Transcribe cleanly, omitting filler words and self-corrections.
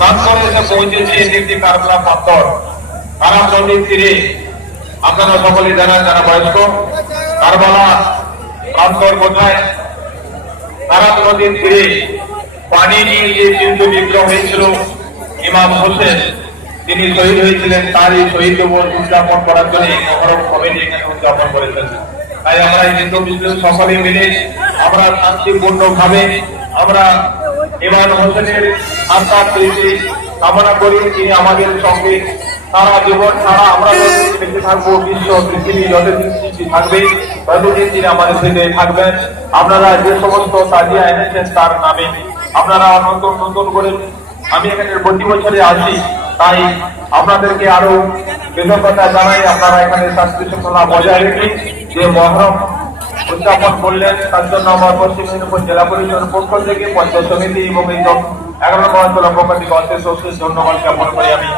তারপরে এসে পৌঁছেছি একটি কারবলা পাথর কারাম নদীর তীরে। আপনারা সকলে জানান যারা বয়স্ক, কারবালা প্রান্তর কোথায়? কারাম নদীর তীরে পানি নিয়ে যে যুদ্ধ বিগ্রহ হয়েছিল ইমাম হোসেন, তিনি শহীদ হয়েছিলেন। তারই শহীদ দিবস উদযাপন করার জন্য মহরম কমিটি এখানে উদযাপন করেছেন। তাই আমরা হিন্দু মুসলিম সকলে মিলে আমরা শান্তিপূর্ণ ভাবে আমরা ইমাম হোসেনের আত্মার তৃপ্তি কামনা করি। তিনি আমাদের সঙ্গে সারা জীবন সারা আমরা বেঁচে থাকবো, বিশ্ব পৃথিবী যতদিন সৃষ্টি থাকবে ততদিন তিনি আমাদের থেকে থাকবেন। আপনারা যে সমস্ত তাজিয়া এনেছেন তার নামে আপনারা নতুন নতুন করে, আমি এখানে প্রতি বছরে আসি, তাই আপনাদেরকে আরো কৃতজ্ঞতা জানাই। আপনারা এখানে শান্তি শৃঙ্খলা বজায় রেখে যে মহরম উদযাপন করলেন তার জন্য আমার পশ্চিম মেদিনীপুর জেলা পরিষদের পক্ষ থেকে পঞ্চায়েত সমিতি এবং এই 11 নম্বর অঞ্চলের পক্ষ থেকে অশেষ অশেষ ধন্যবাদ জ্ঞাপন করি আমি।